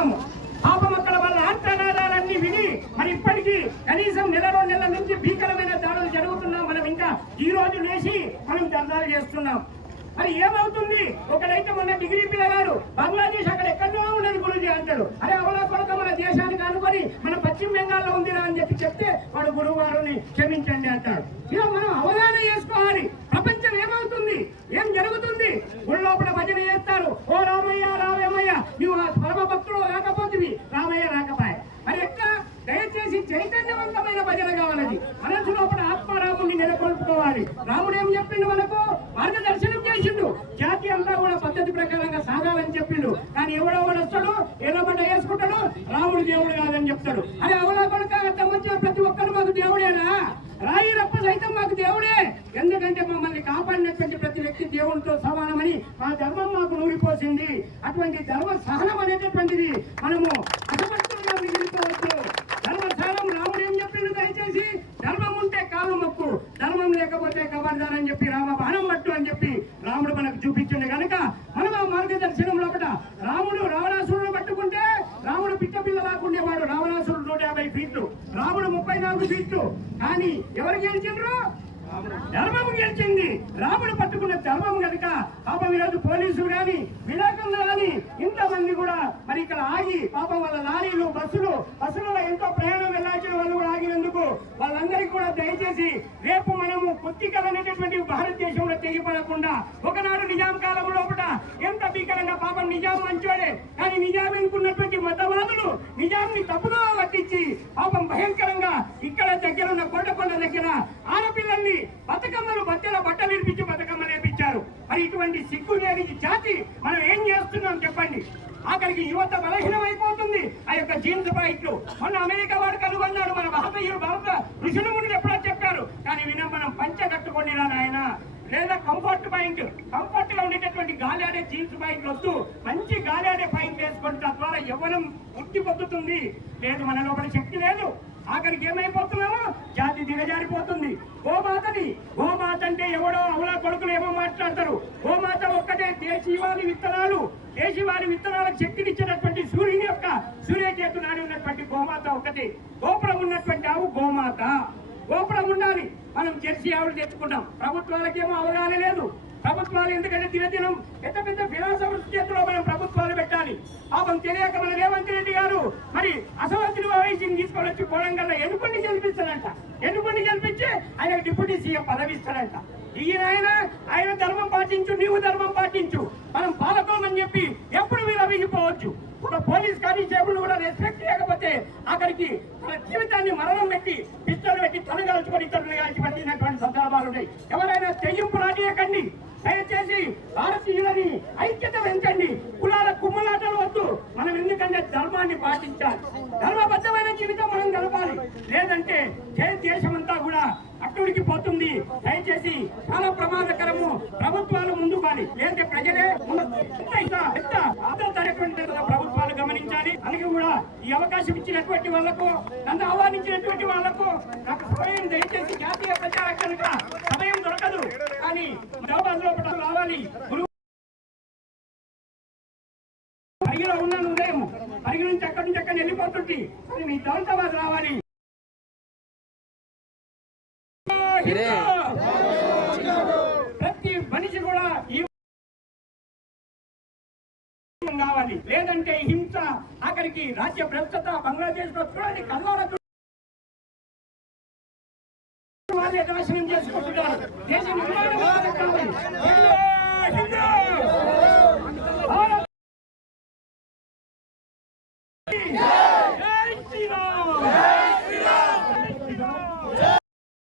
ఉన్నాము పాపం అక్కడ ఆర్తనాదాలన్నీ విని మరి ఇప్పటికీ కనీసం నెల రెండు నెలల నుంచి భీకరమైన దాడులు జరుగుతున్నాం. మనం ఇంకా ఈ రోజు లేచి మనం దర్దాలు చేస్తున్నాం. మరి ఏమవుతుంది? ఒకడైతే మొన్న డిగ్రీ పిల్లగారు బంగ్లాదేశ్ అక్కడ ఎక్కడో ఉండదు గురుజీ అంటాడు. అరే అవలా కొడక మన దేశానికి అనుకొని మన పశ్చిమ బెంగాల్లో ఉందిరా అని చెప్పి చెప్తే వాడు గురువు క్షమించండి అంటాడు. రాముడు దేవుడు కాదని చెప్తాడు. అరే అవలా కొడుక? తమ్మొచ్చిన ప్రతి ఒక్కరు మాకు దేవుడేనా? రాయి రప్ప సైతం మాకు దేవుడే. ఎందుకంటే మమ్మల్ని కాపాడినటువంటి ప్రతి వ్యక్తి దేవునితో సమానమని మా ధర్మం మాకు నూరిపోసింది. అటువంటి ధర్మ సహనం అనేటటువంటిది మనము అసమర్థంగా మిగిలిపోవచ్చు ధర్మ సహనం రాముడు ఏం చెప్పిండు దయచేసి ధర్మం ఉంటే కాలు మొక్కు ధర్మం లేకపోతే కబర్దార్ అని చెప్పి రామ బాణం పట్టు అని చెప్పి రాముడు మనకు చూపించిండు కనుక మనం ఆ మార్గదర్శనం లోపల రాముడు రావణాసురుడు పట్టుకుంటే రాముడు పిట్ట పిల్ల లాకుండేవాడు రావణాసురుడు నూట యాభై ఫీట్లు రాముడు ముప్పై సీట్లు. కానీ ఎవరు గెలిచిండ్రు? ధర్మము గెలిచింది. రాముడు పట్టుకున్న ధర్మం కనుక పాపం ఈరోజు పోలీసులు గాని విలేకరులు గాని ఇంతమంది కూడా మరి ఇక్కడ ఆగి పాపం వాళ్ళ లారీలు బస్సులు బస్సులలో ఎంతో ప్రయాణం వెళ్ళాల్సిన వాళ్ళు కూడా ఆగినందుకు వాళ్ళందరికీ కూడా దయచేసి రేపు మనము కొత్తికలు అనేటటువంటి భారతదేశంలో తెగిపడకుండా ఒకనాడు నిజాం కాలం లోపల ఎంత భీకరంగా పాపం నిజాం మంచోడే. కానీ నిజాం అనుకున్నటువంటి మతవాదులు నిజాంని తప్పుగా పట్టించి భయంకరంగా ఇక్కడ దగ్గర ఉన్న కొండకొండ దగ్గర ఆడపిల్లల్ని బతుకమ్మలు బట్టల బట్టలు ఇడిపించి బతుకమ్మ నేర్పించారు. మరి ఇటువంటి సిగ్గు లేని జాతి మనం ఏం చేస్తున్నాం చెప్పండి? అక్కడికి యువత బలహీనమైపోతుంది. ఆ యొక్క జీన్స్ బైట్లు మొన్న అమెరికా వాడు కనుగొన్నాడు. మన భారతీయులు భారత ఋషులు ముందు ఎప్పుడో చెప్పారు. కానీ విన మనం పంచ కట్టుకోండి రా నాయన. లేదా కంఫర్ట్ పాయింట్. కంఫర్ట్గా ఉండేటటువంటి గాలి ఆడే జీన్స్ పాయింట్ వద్దు. మంచి గాలి ఆడే పాయింట్ వేసుకోండి తద్వారా యవ్వనం వృత్తి పొద్దుతుంది. లేదు మన లోపల శక్తి లేదు. ఆఖరికి ఏమైపోతున్నామో? జాతి దిగజారిపోతుంది. గోమాతని గోమాత అంటే ఎవడో అవుల కొడుకులు ఏమో మాట్లాడతారు. గోమాత ఒక్కటే దేశీవారి విత్తనాలు దేశీవారి విత్తనాలకు శక్తినిచ్చినటువంటి సూర్యుని యొక్క సూర్యచేతు నాడి ఉన్నటువంటి గోమాత ఒకటి గోపురం ఉన్నటువంటి ఆవు గోమాత. గోపురం ఉండాలి. మనం జెర్సీ ఆవులు తెచ్చుకుంటాం. ప్రభుత్వాలకేమో అవగాహన లేదు. ప్రభుత్వాలు ఎందుకంటే దినదినం పెద్ద పెద్ద ఫిలాసఫర్స్ తెలియక మన రేవంత్ రెడ్డి గారు మరి అసమర్థులు వయసుని తీసుకొని వచ్చి కొడంగల్లో ఎన్నుకొని గెలిపిస్తాడంట? ఎన్నుకొని గెలిపించి ఆయన డిప్యూటీ సీఎం పదవి ఇస్తాడంట? ఈయన ఆయన ఆయన ధర్మం పాటించు నీవు ధర్మం పాటించు. మనం పాలకోమని చెప్పి ఎప్పుడు మీరు అవిగిపోవచ్చు ఒక పోలీస్ కానిస్టేబుల్ కూడా రెస్పెక్ట్ చేయకపోతే అక్కడికి మన జీవితాన్ని మరణం పెట్టి పిస్టల్ పెట్టి తల కలుచుకొని ఇతరులు కాల్చి పట్టినటువంటి సందర్భాలు ఉన్నాయి. ఎవరైనా తెగింపు రాని లేదంటే దే- దేశమంతా కూడా అట్టుడికి పోతుంది. దయచేసి చాలా ప్రమాదకరము ప్రభుత్వాలు ముందు కాని లేదంటే ప్రజలే ప్రభుత్వాలు గమనించాలి. అలాగే కూడా ఈ అవకాశం ఇచ్చినటువంటి వాళ్ళకు నన్ను ఆహ్వానించినటువంటి వాళ్ళకు నాకు సమయం దయచేసి జాతీయ ప్రచారం సమయం దొరకదు. కానీ హైదరాబాద్ లోపల రావాలి. పరిగిలో ఉన్నాను ఉదయం పరిగి నుంచి అక్కడి నుంచి అక్కడ వెళ్ళిపోతుంది మీ దౌలతాబాద్ రావాలి. పోరాటం కావాలి. లేదంటే హింస ఆఖరికి రాజ్య ప్రస్తుత బంగ్లాదేశ్లో చూడండి కల్లారా నాశనం చేసుకుంటున్నారు. దేశం